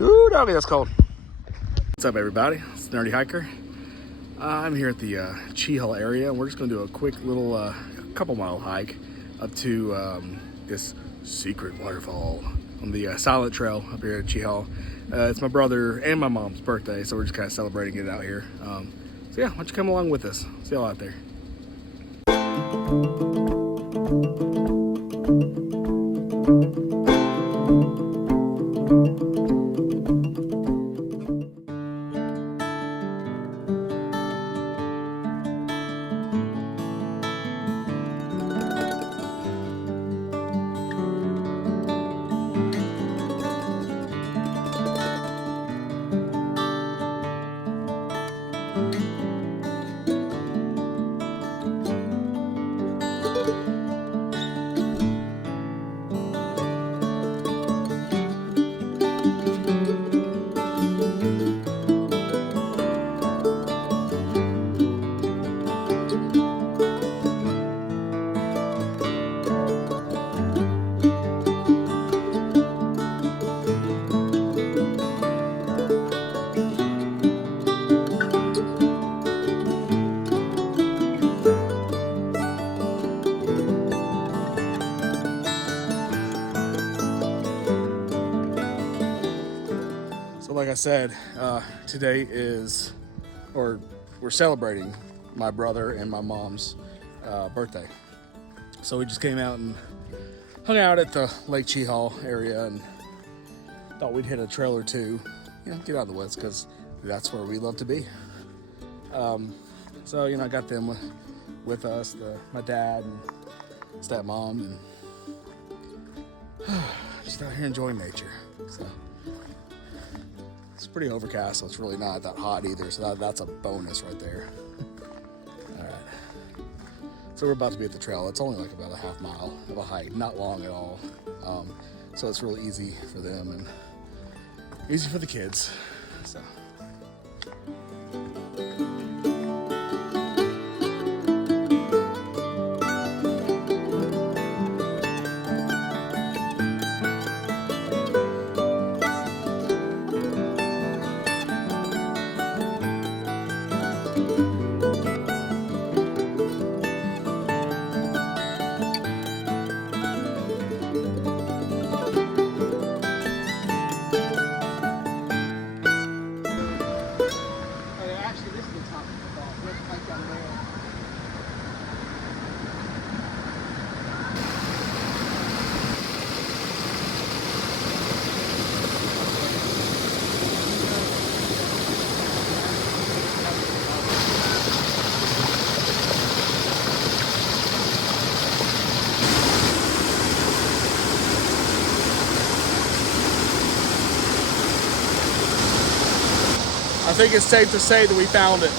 Ooh, doggy, that's cold. What's up, everybody? It's Nerdy Hiker. I'm here at the Cheehall area, and we're just going to do a quick little couple mile hike up to this secret waterfall on the Silent Trail up here at Cheehall. It's my brother and my mom's birthday, so we're just kind of celebrating it out here. So yeah, why don't you come along with us? See y'all out there. Like I said, today we're celebrating my brother and my mom's birthday. So we just came out and hung out at the Lake Cheehall area and thought we'd hit a trail or two, get out of the woods, because that's where we love to be. So, I got them with us, my dad and stepmom, and just out here enjoying nature. So it's pretty overcast, so it's really not that hot either, so that's a bonus right there. All right, so we're about to be at the trail. It's only like about a half mile of a hike, not long at all. So it's really easy for them and easy for the kids. So. I think it's safe to say that we found it.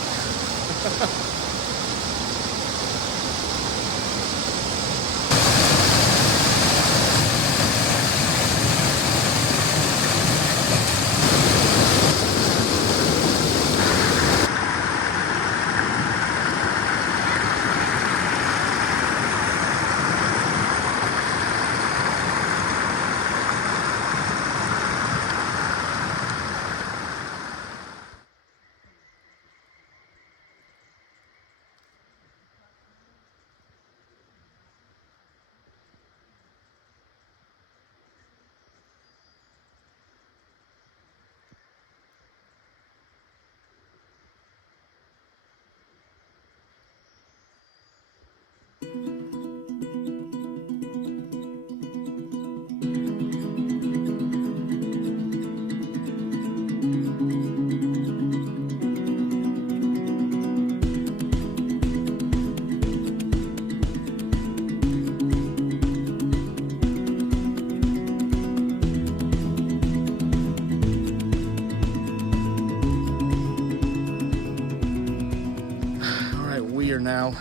Now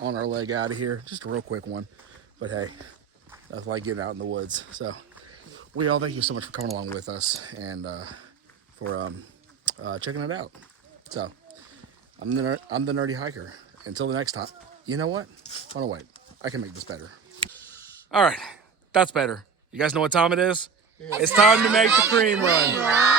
on our leg out of here, just a real quick one, but hey, that's like getting out in the woods. So we all thank you so much for coming along with us and for checking it out. So I'm the Nerdy Hiker. Until the next time, you know what? Oh, wait, I can make this better. All right, that's better. You guys know what time it is? It's time to make the cream run.